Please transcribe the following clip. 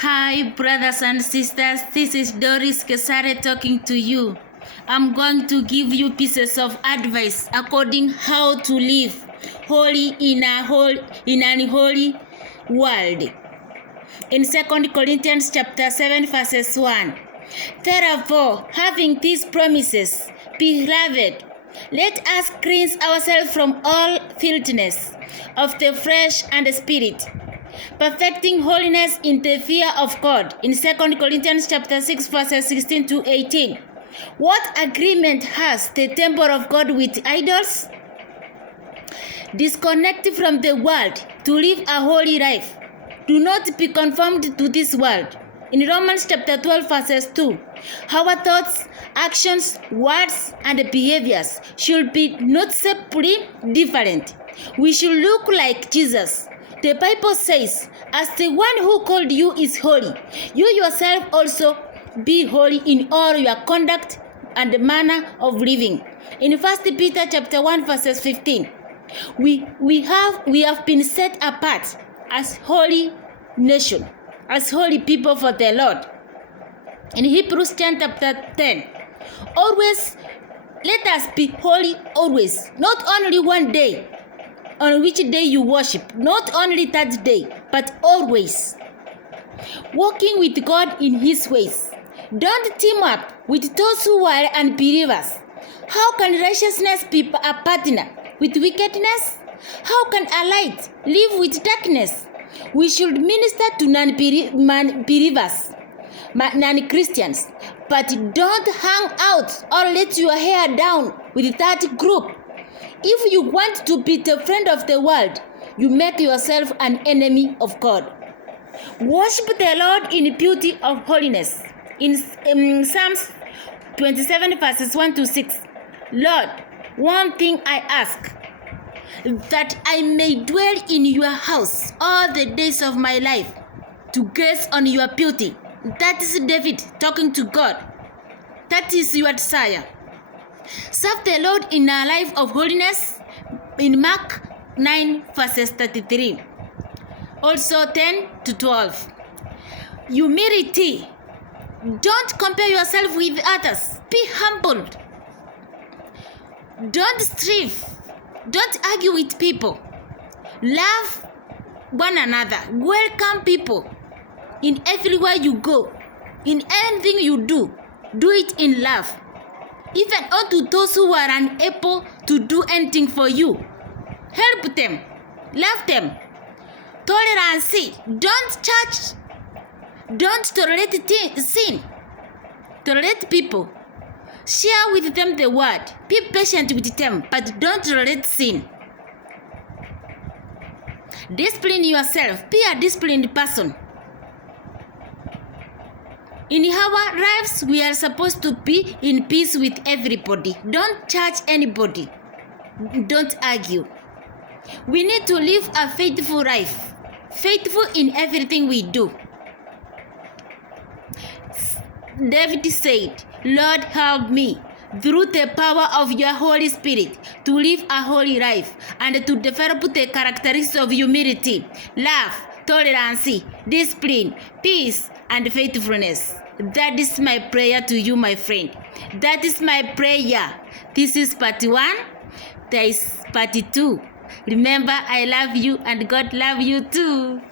Hi, brothers and sisters. This is Doris Kesare talking to you. I'm going to give you pieces of advice according how to live holy in an unholy world. In 2 Corinthians chapter 7 verses 1. Therefore, having these promises, beloved, let us cleanse ourselves from all filthiness of the flesh and the spirit, perfecting holiness in the fear of God. In 2 Corinthians chapter 6 verses 16 to 18. What agreement has the temple of God with idols? Disconnect from the world to live a holy life. Do not be conformed to this world. In Romans chapter 12 verses 2, our thoughts, actions, words, and behaviors should be noticeably different. We should look like Jesus. The Bible says, as the one who called you is holy, you yourself also be holy in all your conduct and manner of living. In 1 Peter chapter 1 verses 15, we have been set apart as holy nation, as holy people for the Lord. In Hebrews 10 chapter 10, always let us be holy always, not only one day on which day you worship, not only that day, but always. Walking with God in His ways. Don't team up with those who are unbelievers. How can righteousness be a partner with wickedness? How can a light live with darkness? We should minister to non-believers, non-Christians, but don't hang out or let your hair down with that group. If you want to be the friend of the world, you make yourself an enemy of God. Worship the Lord in beauty of holiness. In Psalms 27 verses 1 to 6, Lord, one thing I ask, that I may dwell in your house all the days of my life, to gaze on your beauty. That is David talking to God. That is your desire. Serve the Lord in a life of holiness in Mark 9 verses 33. Also 10 to 12. Humility. Don't compare yourself with others. Be humble. Don't strive. Don't argue with people. Love one another. Welcome people. In everywhere you go, in anything you do it in love. Even unto those who are unable to do anything for you, help them, love them. Tolerance. Don't judge. Don't tolerate sin. Tolerate people. Share with them the word. Be patient with them, but don't tolerate sin. Discipline yourself. Be a disciplined person. In our lives, we are supposed to be in peace with everybody. Don't judge anybody. Don't argue. We need to live a faithful life. Faithful in everything we do. David said, Lord, help me through the power of your Holy Spirit to live a holy life and to develop the characteristics of humility, love, tolerance, discipline, peace, and faithfulness. That is my prayer to you, my friend. That is my prayer. This is part 1. There is part 2. Remember, I love you and God love you too.